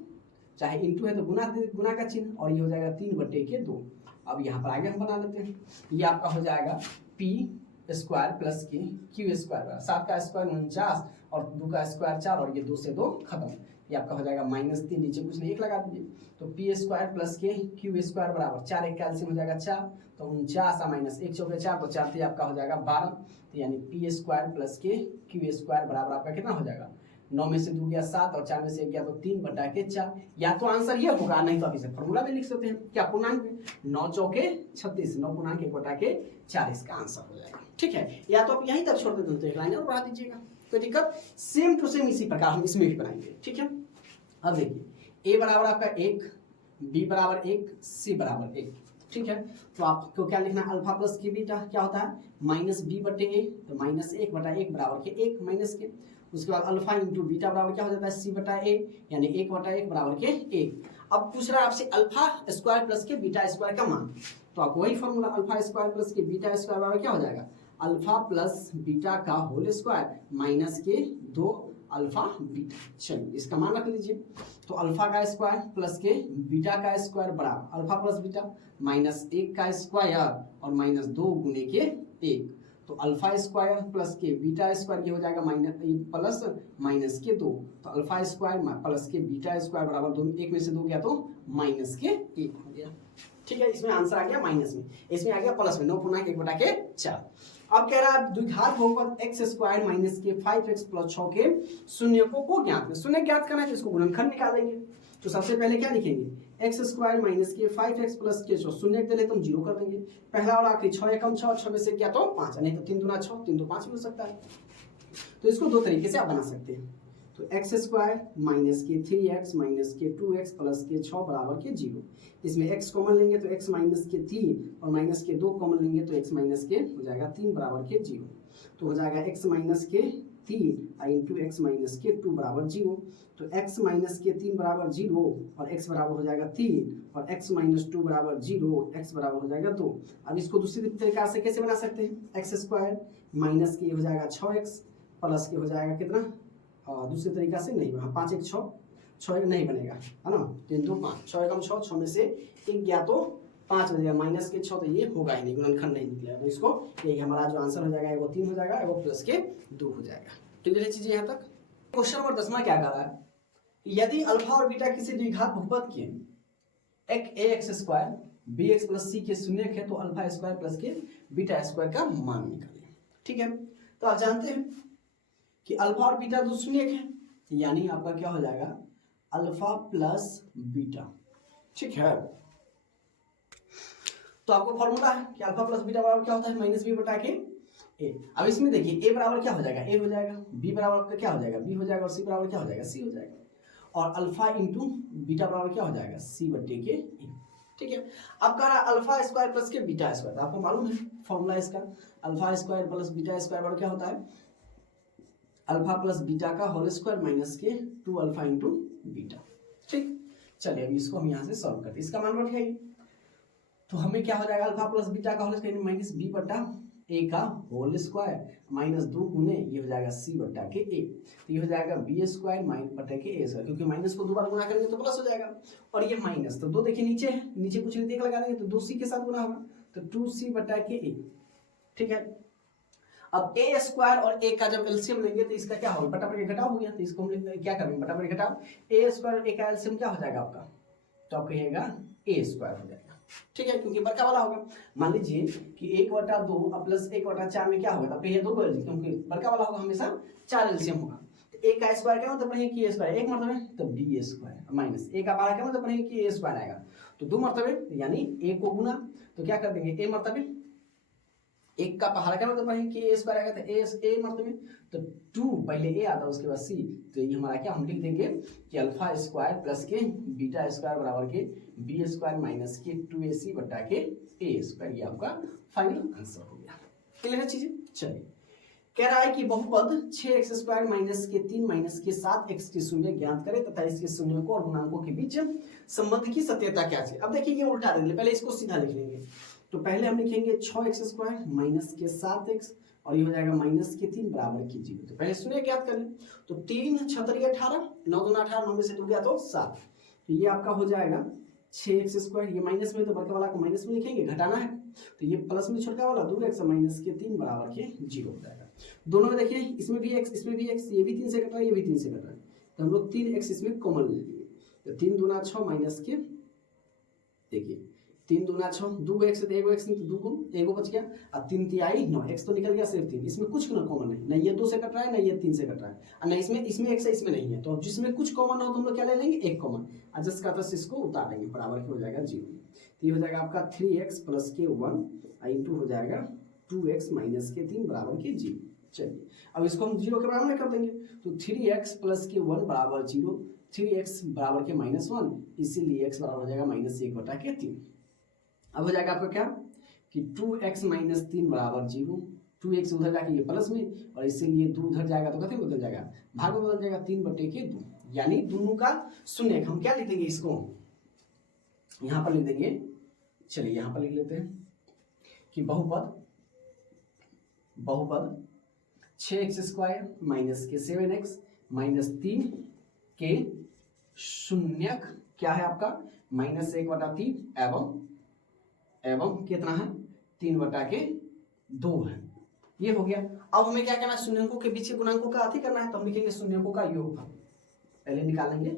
चाहे इंटू है तो गुना का चिन्ह, और ये हो जाएगा 3 बटे के 2। अब यहाँ पर आगे हम बना लेते हैं, ये आपका हो जाएगा पी स्क्वायर प्लस के क्यू स्क्वायर, 7 का स्क्वायर 49 और 2 का स्क्वायर 4 और ये 2 से 2 खत्म, ये आपका हो जाएगा -3, नीचे कुछ नहीं 1 लगा दीजिए। तो पी स्क्वायर प्लस के क्यू स्क्वायर बराबर 4 1 कैल्सियम हो जाएगा 4, तो 49 माइनस 1 चौके 4, तो 4 आपका हो जाएगा 12, तो यानी पी स्क्वायर प्लस के क्यू स्क्वायर बराबर आपका कितना हो जाएगा 9 में से 2 गया 7 और 4 में से 1 गया तो 3/4। या तो आंसर ये होगा, नहीं तो आप इसे फॉर्मूला में लिख सकते हैं क्या पूर्णांक में 9 चौके 36, 9 पूर्णांक 1/4 इसका आंसर हो जाएगा। ठीक है, या तो आप यहीं तक छोड़ देते तो एक लाइन और बढ़ा दीजिएगा, कोई दिक्कत। सेम टू सेम इसी प्रकार हम इसमें भी बनाएंगे। ठीक है, अब देखिए ए बराबर आपका 1, बी बराबर 1, सी बराबर 1। ठीक है, तो आपको क्या लिखना है अल्फा प्लस के बीटा क्या होता है -b/a, तो -1/1 बराबर के 1 माइनस के, उसके बाद अल्फा इंटू बीटा बराबर क्या हो जाता है c/a, यानी 1/1 बराबर के 1। अब पूछ रहा है आपसे अल्फा स्क्वायर प्लस के बीटा स्क्वायर का मान, तो आपको वही फॉर्मूला अल्फा स्क्वायर प्लस के बीटा स्क्वायर बराबर क्या हो जाएगा अल्फा प्लस बीटा का होल स्क्वायर माइनस के 2 अल्फा बीटा। चलिए इसका मान रख लीजिए, तो अल्फा का स्क्वायर प्लस के बीटा का स्क्वायर बराबर अल्फा प्लस बीटा -1 का स्क्वायर और -2 गुने के 1, तो अल्फा स्क्वायर प्लस के बीटा स्क्वायर ये हो जाएगा प्लस माइनस के 2, तो अल्फा स्क्वायर प्लस के बीटा स्क्वायर बराबर 2, 1 में से 2 गया तो माइनस के 1 हो गया। ठीक है, इसमें आंसर आ गया माइनस में, इसमें आ गया प्लस में 9 पूर्णांक 1/4। अब कह रहा है द्विघात बहुपद x स्क्वायर माइनस के 5x प्लस 6 के शून्यकों को ज्ञात करें। शून्य ज्ञात करना है तो इसको गुणनखंड निकालेंगे। तो सबसे पहले क्या लिखेंगे x स्क्वायर माइनस के 5x प्लस के 6 शून्य दे ले तो हम 0 कर देंगे। पहला और आखिरी 6 एकम 6, 6 में से क्या तो 5, नहीं तो 3 दूना 6, 3 दो 5 भी हो सकता है। तो इसको दो तरीके से आप बना सकते हैं, तो x स्क्वायर माइनस के 3x माइनस के 2x प्लस के 6 बराबर के 0। इसमें x कॉमन लेंगे तो x माइनस के 3 और माइनस के 2 कॉमन लेंगे तो x माइनस के हो जाएगा 3 बराबर के 0। तो हो जाएगा x माइनस के 3 इंटू x माइनस के 2 बराबर 0। तो x माइनस के 3 बराबर 0 और x बराबर हो जाएगा 3 और x माइनस 2 बराबर 0, x बराबर हो जाएगा 2। अब इसको दूसरी तरीका से कैसे बना सकते हैं, x स्क्वायर माइनस के हो जाएगा 6x प्लस के हो जाएगा कितना, दूसरे तरीका से नहीं बना, 5 1 6, 6 नहीं बनेगा है ना, 3 2 5, 6 एकम 6, 6 में से 1 गया तो 5 बनेगा माइनस के 6, तो ये होगा ही नहीं, गुणनखंड नहीं निकलेगा। तो इसको यही हमारा जो आंसर हो जाएगा वो 3 हो जाएगा, वो प्लस के 2 हो जाएगा। क्लियर है चीजें यहाँ तक। क्वेश्चन नंबर 10 क्या कह रहा है, यदि अल्फा और बीटा किसी द्विघात बहुपद के ax square bx plus c के शून्यक है तो अल्फा स्क्वायर प्लस के बीटा स्क्वायर का मान निकालें। ठीक है, तो आप जानते हैं कि अल्फा और बीटा दो शून्यक है, यानी आपका क्या हो जाएगा अल्फा प्लस बीटा। ठीक है, तो आपको फॉर्मूला है कि अल्फा प्लस बीटा बराबर क्या होता है -b/a। अब इसमें देखिए a बराबर क्या हो जाएगा a हो जाएगा, b बराबर आपका क्या हो जाएगा b हो जाएगा और c बराबर क्या हो जाएगा c हो जाएगा, और अल्फा इंटू बीटा बराबर क्या हो जाएगा c/a। ठीक है, अब कह रहा है अल्फा स्क्वायर प्लस के बीटा स्क्वायर, आपको मालूम है फॉर्मूला इसका, alpha square plus beta square बराबर क्या होता है अल्फा प्लस बीटा का होल स्क्वायर माइनस के 2 अल्फा इंटू बीटा। ठीक, चलिए अभी इसको हम यहाँ से सॉल्व करते हैं, इसका मान रखिए, तो हमें क्या हो जाएगा अल्फा प्लस बीटा का होल स्क्वायर माइनस b/a का होल स्क्वायर -2 गुने ये हो जाएगा c/a, तो ये हो जाएगा b स्क्वायर -a स्क्वायर, क्योंकि माइनस को 2 बार गुना करेंगे तो प्लस हो जाएगा, और ये माइनस तो 2 देखिए नीचे है, नीचे कुछ नहीं देख लगा देंगे तो 2c के साथ गुना होगा, तो 2c/a। ठीक है, अब a स्क्वायर और a का जब एलसीएम लेंगे तो इसका क्या होगा बटा बटा घटाव हो गया, तो इसको हम क्या करेंगे बटा बटा घटाव, a स्क्वायर और a का एलसीएम क्या हो जाएगा आपका, तो आप कहिएगा a स्क्वायर हो जाएगा। ठीक है, क्योंकि बड़का वाला होगा, मान लीजिए कि 1/2 प्लस 1/4 में क्या होगा, तब ये 2 क्योंकि बड़का वाला होगा हमेशा 4 एलसीएम होगा, तो a का स्क्वायर क्या मतलब है कि a स्क्वायर 1 मरतबे, तो b स्क्वायर माइनस a का बारह क्या मतलब है कि a स्क्वायर आएगा, तो 2 मरतबे यानी a को गुना, तो क्या कर देंगे a मरतबे, 1 का पहाड़ा क्या मतलब है कि a स्क्वायर आएगा, तो a मरतबे, तो 2 पहले a आता है उसके बाद c, तो ये हमारा क्या हम लिख देंगे कि अल्फा स्क्वायर प्लस के बीटा स्क्वायर बराबर के b स्क्वायर माइनस के 2ac बटा के a स्क्वायर, ये आपका फाइनल आंसर हो गया। क्लियर है चीजें। चलिए कह रहा है कि बहुपद 6x स्क्वायर माइनस के 3 माइनस के 7x के शून्य ज्ञात करें तथा इसके शून्य को और गुणांकों के बीच संबंध की सत्यता क्या है। अब देखिए ये उल्टा देंगे, पहले इसको सीधा लिख लेंगे, तो पहले हम लिखेंगे 6x स्क्वायर माइनस के 7x और ये हो जाएगा माइनस के 3 बराबर के 0। तो पहले शून्य ज्ञात कर लें, तो 3 6 3 18, 9 2 18, 9 में से 2 गया तो 7, तो ये आपका हो जाएगा 6x स्क्वायर, ये माइनस में तो बड़का वाला को माइनस में लिखेंगे, घटाना है, तो ये प्लस में छोटा वाला 2x माइनस के 3 बराबर के 0 हो जाएगा। दोनों में देखिए इसमें भी x इसमें भी x, ये भी 3 से कट रहा है, ये भी 3 से कट रहा है, तो हम लोग 3x इसमें कॉमन ले लेंगे। तो 3 दूना 6 माइनस के, देखिए 3 दूना 6, 2x तो एगो x नहीं तो 2 गुण एगो बच गया, और 3 तिहाई 9, x तो निकल गया सिर्फ 3, इसमें कुछ ना कॉमन नहीं, नहीं ये 2 से कट रहा है ना ये 3 से कट रहा है, और नहीं इसमें x है इसमें नहीं है, तो अब जिसमें कुछ कॉमन हो तो हम लोग क्या ले लेंगे, एक कॉमन, एडजस्ट का तो इसको उतार देंगे, बराबर क्या हो जाएगा 0। तो ये हो जाएगा आपका 3x प्लस के 1 इंटू हो जाएगा 2x माइनस के 3 बराबर के 0। चलिए अब इसको हम 0 के बराबर में कर देंगे, तो 3x प्लस के 1 बराबर 0, 3x बराबर के -1, इसीलिए x बराबर हो जाएगा -1/3। अब हो जाएगा आपका क्या कि 2x माइनस 3 बराबर 0, 2x उधर जाके ये प्लस में, और इसीलिए 2 उधर जाएगा तो कहते बदल जाएगा, भाग में बदल जाएगा 3/2, यानी दोनों का शून्य। हम क्या लिख देंगे इसको, यहाँ पर लिख देंगे, चलिए यहाँ पर लिख लेते हैं कि बहुपद 6x² माइनस के 7x माइनस 3 के शून्यक क्या है आपका -1/3 एवं कितना है 3/2 है। ये हो गया। अब हमें क्या करना है, शून्यकों के बीच के गुणांकों का अति करना है, तो हम लिखेंगे शून्यकों का योगफल। पहले निकालेंगे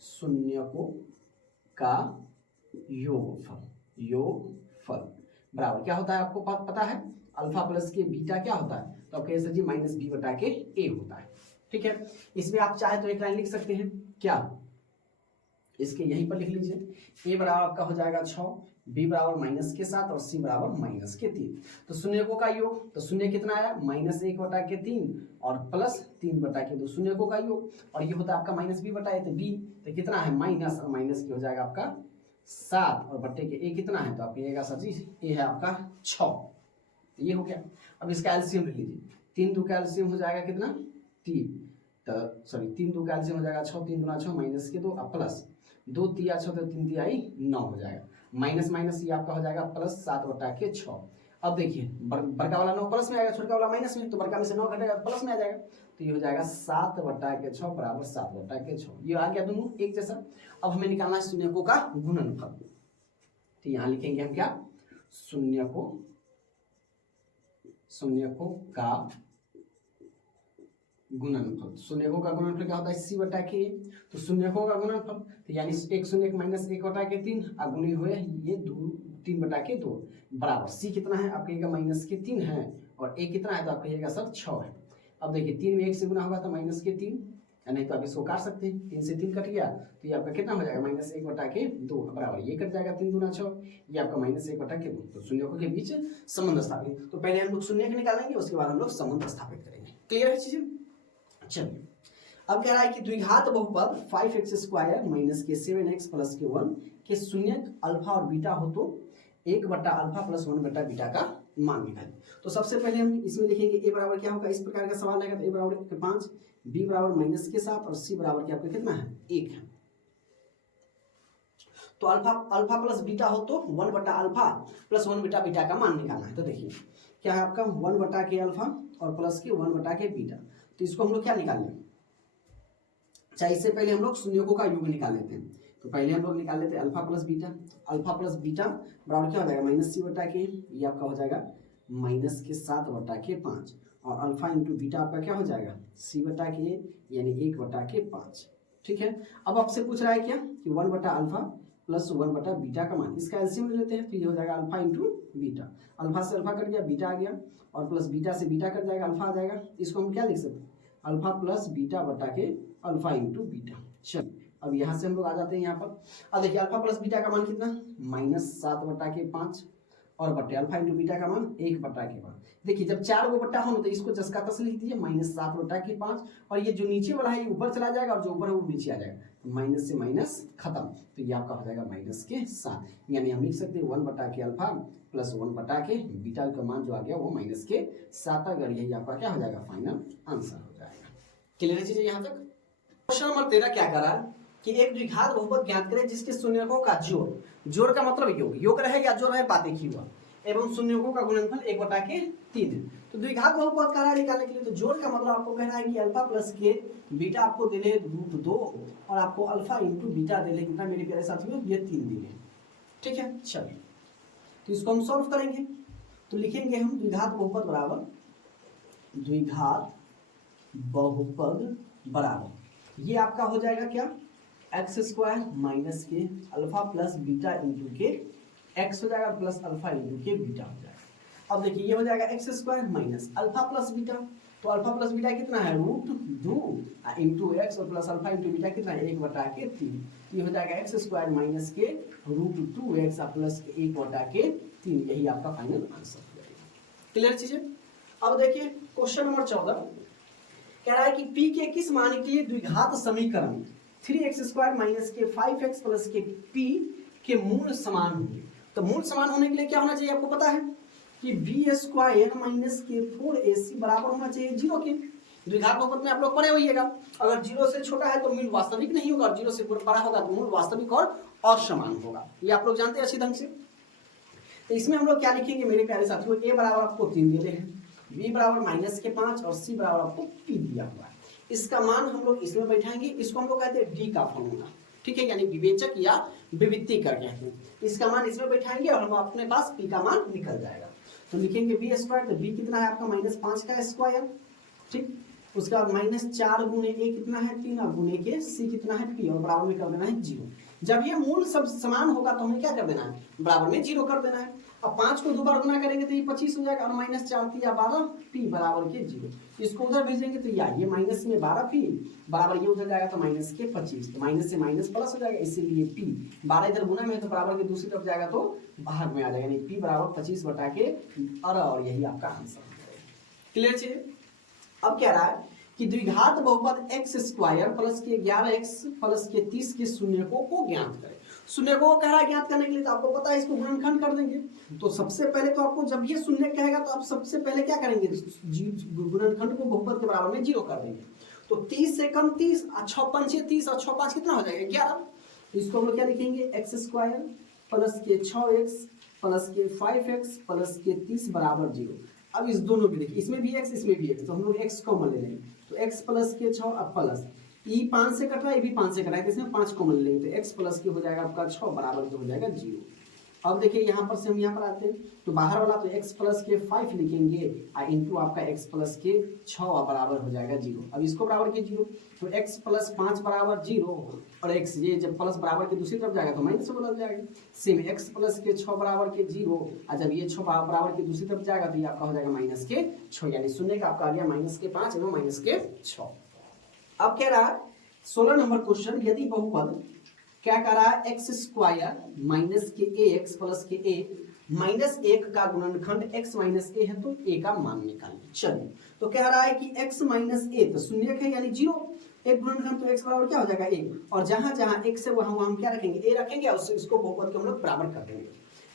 शून्यकों का योगफल बराबर क्या होता है, आपको पता है अल्फा प्लस के बीटा क्या होता है, तो आप कह सकते जी -b/a होता है। ठीक है, इसमें आप चाहे तो एक लाइन लिख सकते हैं, क्या इसके यहीं पर लिख लीजिए, a बराबर आपका हो जाएगा 6, b बराबर -7 और c बराबर -3। तो शून्यकों का योग, तो शून्य कितना आया -1/3 और +3/2, शून्यकों का योग, और ये होता है आपका -b/a, तो b तो कितना है माइनस, और माइनस की हो जाएगा आपका 7 और बट्टे के a कितना है, तो आप कहिएगा सर जी a है आपका 6। ये हो गया। अब इसका एलसीएम ले लीजिए, 3 2 का एलसीएम हो जाएगा कितना 3, तो सॉरी 3 2 का एलसीएम हो जाएगा 6, 3 दूना 6 माइनस के 2 और प्लस 2 तिया 6 तो 3 तिहाई 9 हो जाएगा, माइनस माइनस ये आपका हो जाएगा +7/6। अब देखिए बड़का वाला 9 प्लस में आएगा, छोटा वाला माइनस में, तो बड़का में से 9 घटेगा प्लस में आ जाएगा, तो ये हो जाएगा 7/6 बराबर 7/6। ये आ गया दोनों एक जैसा। अब हमें निकालना है शून्यकों का गुणनफल, तो यहाँ लिखेंगे हम क्या, शून्यकों का गुणनफल। शून्यकों का गुणनफल क्या होता है c/k, तो शून्यकों का गुणनफल तो यानी 1 शून्य -1/3 गुणे हुए ये 3/2 बराबर c कितना है, आप कहिएगा -3 है, और a कितना है, तो आप कहिएगा सर 6 है। अब देखिए 3 में 1 से गुना होगा तो -3, नहीं तो आप इसको काट सकते हैं, 3 से 3 कट गया तो ये आपका कितना हो जाएगा -1/2 बराबर ये कट जाएगा 3 दूना 6, ये आपका -1/2। तो शून्यकों के बीच संबंध स्थापित, तो पहले हम लोग शून्य निकालेंगे, उसके बाद हम लोग संबंध स्थापित करेंगे। क्लियर है चीजें। चलिए अब कह रहा है कि द्विघात बहुपद 5x² माइनस के 7x प्लस के 1 के शून्यक अल्फा और बीटा हो तो 1/α प्लस 1/बीटा का मान निकालें। तो सबसे पहले हम इसमें लिखेंगे a बराबर क्या होगा, इस प्रकार का सवाल आएगा तो a बराबर 5, b बराबर -7 और c बराबर क्या आपका कितना है 1 है। तो अल्फा प्लस बीटा हो तो 1/α प्लस 1/बीटा का मान निकालना है। तो देखिए क्या है आपका 1/α और प्लस के 1/बीटा, तो इसको हम लोग क्या निकाल लें, चाहे इससे पहले हम लोग शून्यकों का योग निकाल लेते हैं। तो पहले हम लोग निकाल लेते हैं अल्फा प्लस बीटा बराबर क्या हो जाएगा -c/k, ये आपका हो जाएगा -7/5, और अल्फा इंटू बीटा आपका क्या हो जाएगा c/k यानी 1/5। ठीक है, अब आपसे पूछ रहा है क्या कि 1/α प्लस 1/बीटा का मान, इसका एलसीएम ले लेते हैं, तो ये हो जाएगा अल्फा इंटू बीटा, अल्फा से अल्फा कट गया बीटा आ गया, और प्लस बीटा से बीटा कट जाएगा अल्फा आ जाएगा। इसको हम क्या लिख सकते हैं, अल्फा प्लस बीटा बटा के अल्फा इंटू बीटा। चलिए अब यहाँ से हम लोग आ जाते हैं यहाँ पर। अब देखिए अल्फा प्लस बीटा का मान कितना -7/5 और बटे अल्फा इंटू बीटा का मान 1/5। देखिए जब 4 गो बट्टा हो तो इसको जस का तस लिख दीजिए -7/5, और ये जो नीचे वाला है ये ऊपर चला जाएगा और जो ऊपर है वो नीचे आ जाएगा, तो माइनस से माइनस खत्म, तो ये आपका हो जाएगा -7, यानी हम लिख सकते हैं 1/α प्लस 1/के बीटा का मान जो आ गया वो -7, अगर यही आपका क्या हो जाएगा फाइनल आंसर हो जाएगा। क्लियर चीजें यहाँ तक। क्वेश्चन नंबर 13 क्या कर रहा है कि एक द्विघात बहुपद ज्ञात करें जिसके शून्यकों का जोड़ का मतलब योग रहे या जोड़ रहे बात एक ही हुआ, एवं शून्यकों का गुणनफल 1/3 है। तो द्विघात बहुपद का निकालने के लिए तो जोड़ का मतलब आपको कहना है कि अल्फा प्लस के बीटा आपको दे ले √2 और आपको अल्फा इंटू बीटा दे ले कितना मेरे प्यारे साथियों, ये 3 दे ले। ठीक है, चलिए तो इसको हम सॉल्व करेंगे, तो लिखेंगे हम द्विघात बहुपद बराबर ये आपका हो जाएगा क्या, एक्स स्क्वायर माइनस के अल्फा प्लस बीटा इंटू के एक्स हो जाएगा प्लस अल्फा इंटू के बीटा हो जाएगा। अब देखिए ये हो जाएगा x square minus alpha plus beta, तो अल्फा प्लस बीटा कितना है √2 इंटू एक्स और प्लस अल्फा इंटू बीटा कितना है 1/3। ये हो जाएगा एक्स स्क्वायर माइनस के √2x प्लस 1/3। यही आपका फाइनल आंसर हो जाएगा। क्लियर चीजें। अब देखिए क्वेश्चन नंबर 14 कह रहा है कि p के किस मान के लिए द्विघात समीकरण 3x² माइनस के 5x प्लस के p के मूल समान होंगे। तो मूल समान होने के लिए क्या होना चाहिए, आपको पता है कि b² माइनस के 4ac बराबर होना चाहिए 0 के। द्विघात बहुपद में आप लोग पढ़े होइएगा, अगर 0 से छोटा है तो मूल वास्तविक नहीं होगा और 0 से बड़ा होगा तो मूल वास्तविक और असमान होगा। ये आप लोग जानते हैं अच्छी ढंग से। तो इसमें हम लोग क्या लिखेंगे मेरे प्यारे साथियों, a बराबर आपको 3 दिए हैं, b बराबर -5 और c बराबर आपको p दिया हुआ है। इसका मान हम लोग इसमें बैठाएंगे, इसको हम लोग कहते हैं d का फॉर्मूला, ठीक है, यानी विवेचक या विविक्ति कर कहते हैं। इसका मान इसमें बैठाएंगे और हम अपने पास p का मान निकल जाएगा। तो लिखेंगे b², तो b कितना है आपका -5 का स्क्वायर, ठीक। उसके बाद -4 गुने a कितना है 3 और गुने के c कितना है p और बराबर में कर देना है 0। जब ये मूल सब समान होगा तो हमें क्या कर देना है, बराबर में 0 कर देना है। अब 5 को 2 बार गुना करेंगे तो ये 25 हो जाएगा और -4 या 12 p बराबर के 0। इसको उधर भेजेंगे तो ये माइनस में 12p बराबर ये उधर जाएगा तो माइनस के 25, तो माइनस से माइनस प्लस हो जाएगा, इसीलिए p 12 इधर गुना में तो बराबर के दूसरी तरफ जाएगा तो बाहर में आ जाएगा, यानी p बराबर 25 बटा के और यही आपका आंसर हो जाएगा। क्लियर चाहिए। अब कह रहा है कि द्विघात बहुपद x² प्लस के 11x प्लस के 30 के शून्यकों को ज्ञात करें। शून्यकों को कह रहा है ज्ञात करने के लिए, तो आपको पता है इसको गुणनखंड कर देंगे। तो सबसे पहले तो आपको जब ये शून्य कहेगा तो आप सबसे पहले क्या करेंगे, गुणनखंड को बहुपद के बराबर में 0 कर देंगे। तो 30 से कम 30, 6 पंचे 30 और 6 5 कितना हो जाएगा 11। इसको हम लोग क्या लिखेंगे, x² प्लस के 6x प्लस के 5x प्लस के 30 बराबर 0। अब इस दोनों भी देखिए, इसमें भी x इसमें भी x, तो हम लोग x कॉमन ले लेंगे, तो x प्लस के 6 अब प्लस ई 5 से कट रहा है, ये भी 5 से कट रहा है, तो इसमें 5 कॉमन ले लेंगे, तो x प्लस के हो जाएगा आपका 6 बराबर जो हो जाएगा 0। अब देखिए यहाँ पर से हम यहाँ पर आते हैं, तो बाहर वाला तो x प्लस के 5 लिखेंगे इंटू आपका x प्लस के 6 बराबर हो जाएगा 0। अब इसको बराबर के 0, तो x प्लस 5 बराबर 0 और x ये जब प्लस बराबर के दूसरी तरफ जाएगा तो माइनस से बदल जाएगा। सेम x प्लस के 6 बराबर के 0 और जब ये 6 बराबर के दूसरी तरफ जाएगा तो ये आपका हो जाएगा माइनस के 6, यानी शून्य का आपका आ गया माइनस के 5 एवं माइनस के 6। अब कह रहा है 16 नंबर क्वेश्चन, यदि बहुपद क्या कर रहा है x² माइनस के ax प्लस के a माइनस 1 का गुणनखंड x माइनस a है तो a का मान निकालिए। चलिए, तो कह रहा है कि x माइनस a तो शून्य है यानी 0, एक गुणनखंड तो x बराबर क्या हो जाएगा a, और जहां जहां x है वहां हम क्या रखेंगे a रखेंगे और इसको बहुपद के हम लोग बराबर कर देंगे।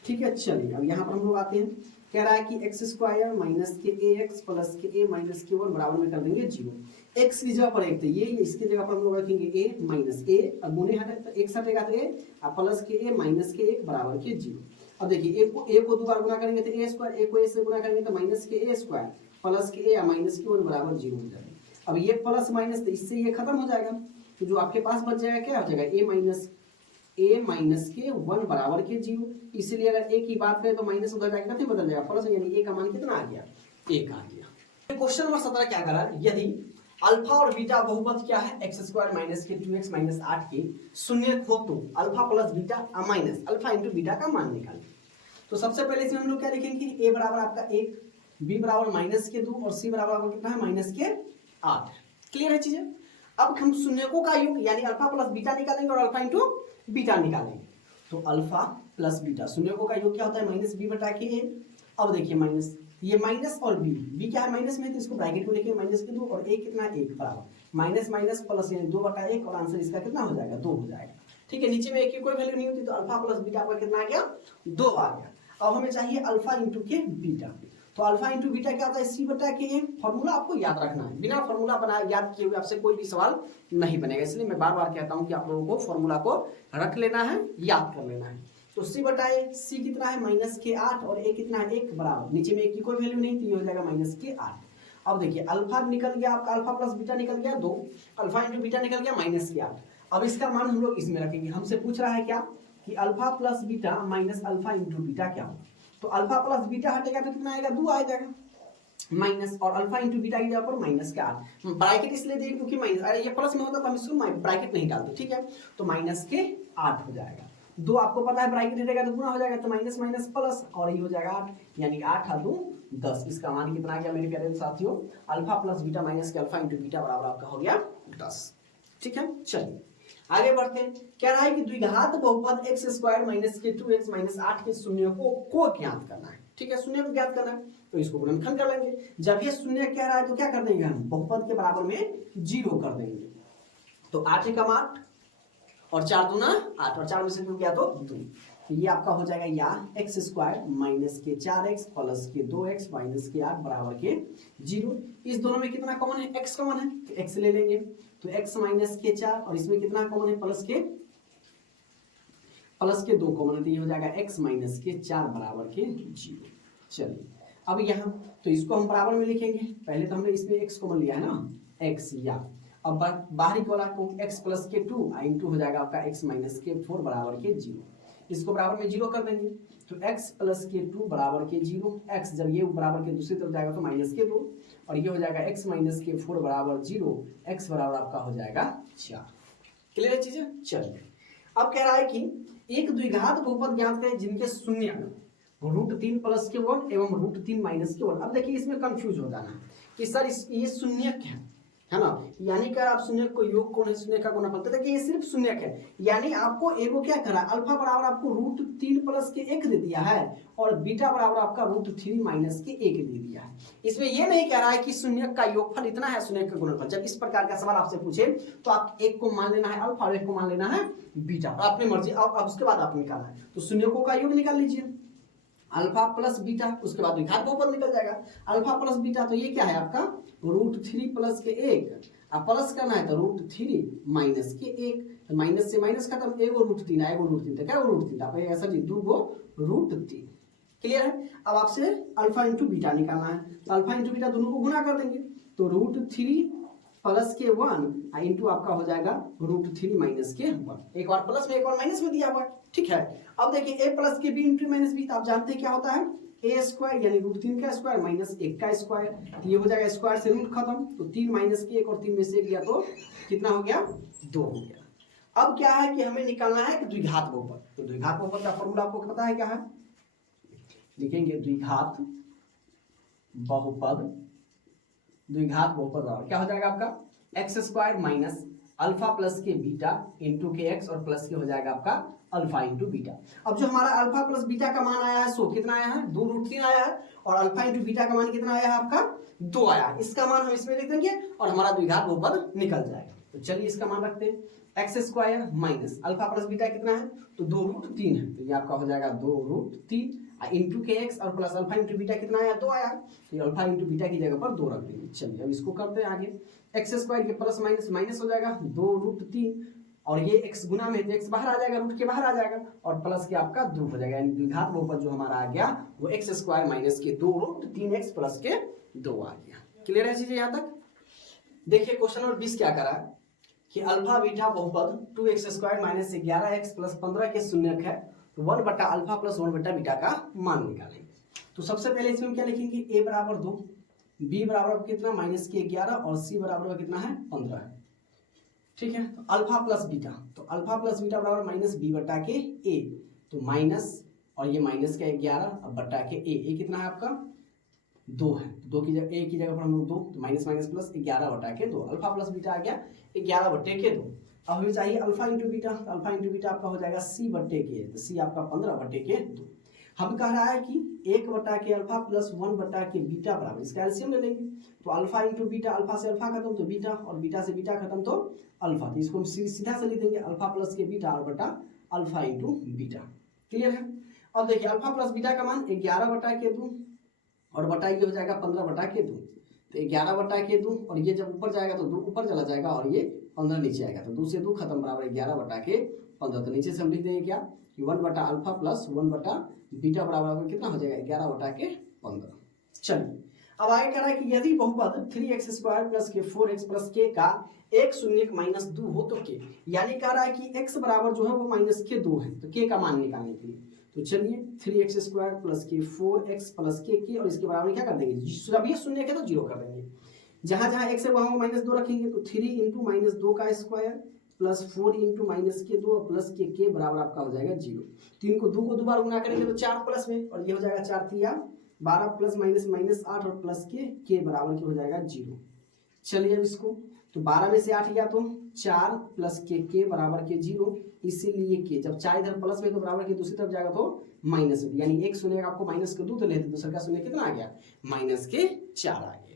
ठीक है, चलिए अब यहाँ पर हम लोग आते हैं, कह रहा है कि x² माइनस के ax प्लस के a माइनस के 1 बराबर में कर देंगे 0। x की जगह पर एक तो ये इसकी जगह पर हम लोग रखेंगे a माइनस a, अब गुने हटे तो x हटेगा तो a प्लस के a माइनस के 1 बराबर के 0। अब देखिए a को 2 बार गुना करेंगे तो a² a को a से गुना करेंगे तो माइनस के a² प्लस के a माइनस के 1 बराबर 0 हो जाएगा। अब ये प्लस माइनस तो इससे ये खत्म हो जाएगा, तो जो आपके पास बच जाएगा क्या हो जाएगा a माइनस के 1 बराबर के 0। इसलिए अगर a की बात करें तो माइनस उधर जाएगा कितने बदल जाएगा प्लस, यानी a का मान कितना आ गया 1 आ गया। क्वेश्चन नंबर 17 क्या करा, यदि अल्फा और बीटा बहुपद क्या है x² माइनस के 2x माइनस 8 के शून्य हो तो alpha plus beta minus alpha into beta का मान निकालें। तो सबसे पहले इसमें हम लोग क्या लिखेंगे, a बराबर आपका 1, b बराबर माइनस के 2 और c बराबर आपका कितना है माइनस के 8। क्लियर है चीजें। अब हम शून्यकों का योग यानी अल्फा प्लस बीटा निकालेंगे और अल्फा इंटू बीटा निकालेंगे। तो अल्फा प्लस बीटा शून्यकों का योग क्या होता है माइनस b बटा के a। अब देखिए माइनस ये माइनस और b क्या है माइनस में, तो इसको ब्रैकेट में लिखिए माइनस के 2 और a कितना 1 बराबर माइनस माइनस प्लस यानी 2 बटा 1 और आंसर इसका कितना हो जाएगा 2 हो जाएगा। ठीक है, नीचे में a की कोई वैल्यू नहीं होती, तो अल्फा प्लस बीटा आपका कितना आ गया 2 आ गया। अब हमें चाहिए अल्फा इंटू के बीटा, तो अल्फा इंटू बीटा क्या होता है c बटा के a। फॉर्मूला आपको याद रखना है, बिना फॉर्मूला बनाए याद किए हुए आपसे कोई भी सवाल नहीं बनेगा, इसलिए मैं बार बार कहता हूं कि आप लोगों को फॉर्मूला को रख लेना है, याद कर लेना है। तो c बटा a, c कितना है माइनस के 8 और a कितना है 1 बराबर, नीचे में a की कोई वैल्यू नहीं तो ये हो जाएगा माइनस के 8। अब देखिए अल्फा निकल गया आपका, अल्फा प्लस बीटा निकल गया 2, अल्फा इंटू बीटा निकल गया माइनस के 8। अब इसका मान हम लोग इसमें रखेंगे, हमसे पूछ रहा है क्या कि alpha plus beta minus alpha into beta क्या होगा। तो अल्फा प्लस बीटा हटेगा तो कितना आएगा 2 आ जाएगा, माइनस, और अल्फा इंटू बीटा की जगह पर माइनस के 8, ब्रैकेट इसलिए दिए क्योंकि माइनस, अरे ये प्लस में होता तो हम इसको ब्रैकेट नहीं डालते, ठीक है। तो माइनस के 8 हो जाएगा, 2 आपको पता है ब्रैकेट रहेगा तो गुना हो जाएगा, तो माइनस माइनस प्लस, और ये हो जाएगा 8, यानी 8 और 2 10। इसका मान कितना आ गया मेरे प्यारे साथियों, अल्फा प्लस बीटा माइनस के अल्फा इंटू बीटा बराबर आपका हो गया 10, ठीक है। चलिए आगे बढ़ते हैं। कह रहा है कि द्विघात बहुपद एक्स स्क्वायर माइनस के 2x माइनस 8 के शून्य को ज्ञात करना है, ठीक है, शून्य को ज्ञात करना है, तो इसको गुणनखंड कर लेंगे। जब ये शून्य कह रहा है तो क्या कर देंगे हम, बहुपद के बराबर में 0 कर देंगे, तो 8 एकम 8 और 4 दूना 8, और 4 में से 2 गया तो 2, तो ये आपका हो जाएगा या एक्स स्क्वायर माइनस के 4x प्लस के 2x माइनस के 8 बराबर के 0। इस दोनों में कितना कॉमन है, x कॉमन है, तो x ले लेंगे, तो x माइनस के 4, और इसमें कितना कॉमन है, प्लस के 2 कॉमन है, तो ये हो जाएगा x माइनस के 4 बराबर के 0। चलिए अब यहाँ तो इसको हम बराबर में लिखेंगे, पहले तो हमने इसमें x कॉमन लिया है ना, x, या अब बाहरी वाला को x प्लस के 2 इंटू हो जाएगा आपका x माइनस के 4 बराबर के 0, इसको बराबर में 0 कर देंगे, तो x प्लस के 2 बराबर के 0, x जब ये बराबर के दूसरी तरफ जाएगा तो माइनस के 2, और ये हो जाएगा x माइनस के 4 बराबर 0, x बराबर आपका हो जाएगा 4। क्लियर है चीजें। चलिए अब कह रहा है कि एक द्विघात बहुपद ज्ञात करें जिनके शून्य √3 प्लस के 1 एवं √3 माइनस के 1। अब देखिए इसमें कंफ्यूज हो जाना कि सर ये शून्यक है ना, यानी कि आप शून्य को योग कौन है, शून्य का गुणा बोलते थे कि ये सिर्फ शून्यक है, यानी आपको ए को क्या करा, अल्फा बराबर आपको √3 प्लस के 1 दे दिया है, और बीटा बराबर आपका √3 माइनस के 1 दे दिया है। इसमें ये नहीं कह रहा है कि शून्यक का योगफल इतना है, शून्यक का गुणनफल। जब इस प्रकार का सवाल आपसे पूछे तो आप एक को मान लेना है अल्फा और एक को मान लेना है बीटा, अपनी मर्जी। अब उसके बाद आप निकालना है, तो शून्यकों का योग निकाल लीजिए, अल्फा प्लस बीटा, उसके बाद द्विघात बहुपद निकल जाएगा, अल्फा प्लस बीटा, तो ये क्या है आपका √3 प्लस के 1, अब प्लस करना है तो √3 माइनस के 1, तो माइनस से माइनस खत्म, एगो √3 आएगा, √3 तो क्या √3 आप ऐसा जी 2 गो √3। क्लियर है। अब आपसे अल्फा इंटू बीटा निकालना है, तो अल्फा इंटू बीटा दोनों को गुना कर देंगे, तो √3 प्लस के 1 इंटू आपका हो जाएगा √3 माइनस के 1, एक बार प्लस में एक बार माइनस में दिया हुआ है, ठीक है। अब देखिए a प्लस के b इंटू माइनस b, तो आप जानते हैं क्या होता है, a स्क्वायर यानी √3 का स्क्वायर माइनस 1 का स्क्वायर, तो ये हो जाएगा स्क्वायर से रूट खत्म, तो 3 माइनस के 1 और 3 में से 1 गया तो कितना हो गया, 2 हो गया। अब क्या है कि हमें निकालना है कि द्विघात बहुपद, तो द्विघात बहुपद का फॉर्मूला आपको पता है क्या है, लिखेंगे द्विघात बहुपद, द्विघात बहुपद बराबर क्या हो जाएगा आपका x square minus alpha plus के बीटा इंटू के एक्स, और प्लस के हो जाएगा आपका अल्फा इंटू बीटा। अब जो हमारा अल्फा प्लस बीटा का मान आया है सो कितना आया है, 2√3 आया है, और अल्फा इंटू बीटा का मान कितना आया है आपका 2 आया है। इसका मान हम इसमें लिख देंगे और हमारा द्विघात बहुपद निकल जाएगा। तो चलिए इसका मान रखते हैं, x square minus alpha plus beta कितना है, तो 2√3 है, तो ये आपका हो जाएगा 2√3 इंटू के एक्स, और प्लस अल्फा इंटू बीटा कितना आया, 2 आया, तो अल्फा इंटू बीटा की जगह पर 2 रख देंगे। चलिए अब इसको करते हैं आगे, एक्स स्क्वायर के प्लस माइनस माइनस हो जाएगा 2√3, और ये x गुना में x बाहर आ जाएगा, रूट के बाहर आ जाएगा, और प्लस के आपका 2 हो जाएगा, यानी द्विघात बहुपद जो हमारा आ गया वो एक्स स्क्वायर माइनस के 2√3x प्लस के 2 आ गया। क्लियर है चीजें यहाँ तक। देखिए क्वेश्चन नंबर 20 क्या करा है कि अल्फा बीटा बहुपद 2x square minus 11x plus 15 के शून्यक है, तो 1 बटा अल्फा प्लस 1 बटा बीटा का मान निकालेंगे। तो सबसे पहले इसमें क्या लिखेंगे, a बराबर 2, b बराबर कितना माइनस के 11, और c बराबर कितना है 15 है, ठीक है। तो अल्फा प्लस बीटा, तो अल्फा प्लस बीटा बराबर माइनस b बटा के a, तो माइनस और ये माइनस का 11 अब बटा के a कितना है आपका 2 है, 2 की जगह a की जगह पर हम लोग 2, तो माइनस माइनस प्लस 11 बटा के 2, अल्फा प्लस बीटा आ गया 11 बटे के 2। अब हमें चाहिए alpha into beta, alpha into beta आपका हो जाएगा c बटे के, तो c आपका 15 बटे के 2। हम कह रहा है कि 1 बटा के अल्फा प्लस 1 बटा के बीटा बराबर, इसका एलसीएम ले लेंगे, तो अल्फा इंटू बीटा, अल्फा से अल्फा खत्म तो बीटा, और बीटा से बीटा खत्म तो अल्फा, तो इसको हम सीधा से लिख देंगे अल्फा प्लस के बीटा और बटा अल्फा इंटू बीटा। क्लियर है। अब देखिए अल्फा प्लस बीटा का मान 11 बटा के 2 और बटा ये हो जाएगा 15 बटा के 2, तो 11 बटा के 2, और ये जब ऊपर जाएगा तो 2 ऊपर चला जाएगा और ये 15 नीचे आएगा, तो 2 से 2 खत्म बराबर 11 बटा के 15। तो नीचे से हम लिख देंगे क्या कि 1 बटा अल्फा प्लस 1 बटा बीटा बराबर कितना हो जाएगा 11 बटा के 15। चलिए अब आगे कह रहा है कि यदि बहुपद 3x स्क्वायर प्लस के 4x प्लस के का एक शून्यक माइनस 2 हो तो के, यानी कह रहा है कि x बराबर जो है वो माइनस के 2 है, तो के का मान निकालने के लिए तो चलिए 3x² प्लस के 4x प्लस के और इसके बराबर क्या कर देंगे, सभी शून्य के तो जीरो कर देंगे, जहां जहां x है वहां -2 रखेंगे, तो 3 इंटू -2 का स्क्वायर प्लस 4 इंटू -2 प्लस के बराबर आपका हो जाएगा 0। 3 को 2 को 2 बार गुना करेंगे तो 4 प्लस में, और ये हो जाएगा 4 3 12 प्लस -8 और प्लस के बराबर की हो जाएगा 0। चलिए अब इसको, तो 12 में से 8 गया तो 4 प्लस के बराबर के 0, इसीलिए के जब 4 इधर प्लस में तो बराबर के दूसरी तरफ जाएगा तो माइनस में, यानी एक शून्य आपको -2 तो लेते, दूसरे का शून्य कितना आ गया, -4 आ गया।